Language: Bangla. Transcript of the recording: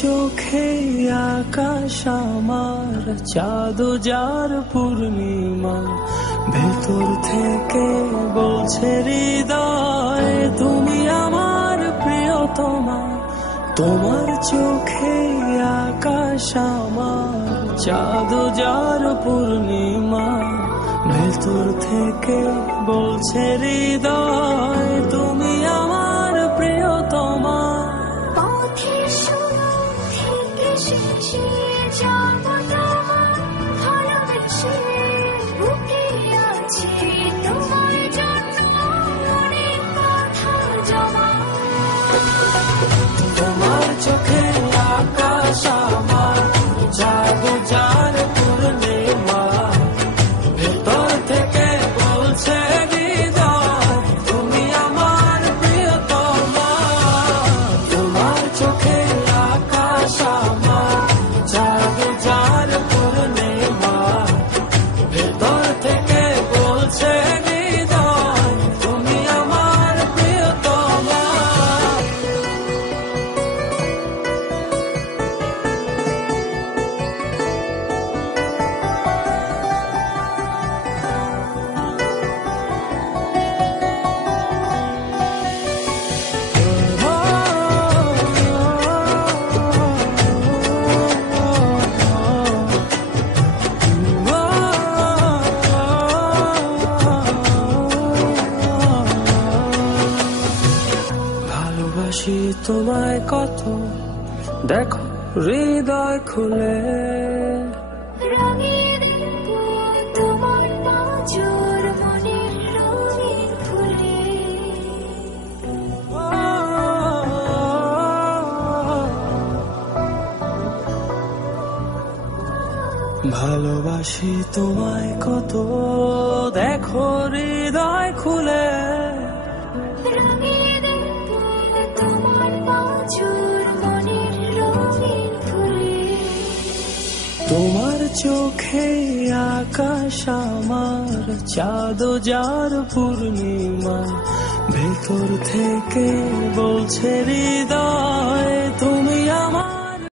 চোখে আকাশ আমার, চাঁদ যার পূর্ণিমা, ভেতর থেকে বলছে হৃদয় তুমি আমার প্রিয়তমা। তোমার চোখে আকাশ আমার, চাঁদ যার পূর্ণিমা, ভেতর থেকে বলছে হৃদয় তুমি আমার প্রিয়তমা। তোমার চোখে আকাশ আমার, চাঁদ যার পূর্ণিমা, ভেতর থেকে বলছে হৃদয় তুমি আমার প্রিয়তমা। তোমার চোখে আকাশ আমার, চাঁদ যার পূর্ণিমা, ভেতর থেকে বলছে হৃদয় তুমি আমার প্রিয়তমা। ভালোবাসি তোমায় কত, দেখো হৃদয় খুলে। তোমার পাঁজর মনের রঙিন ফুলে। ভালোবাসি তোমায় কত, দেখো হৃদয় খুলে। তোমার পাঁজর মনের রঙিন ফুলে। তোমার চোখে আকাশ আমার, চাঁদ যার পূর্ণিমা, ভেতর থেকে বলছে হৃদয় তুমি আমার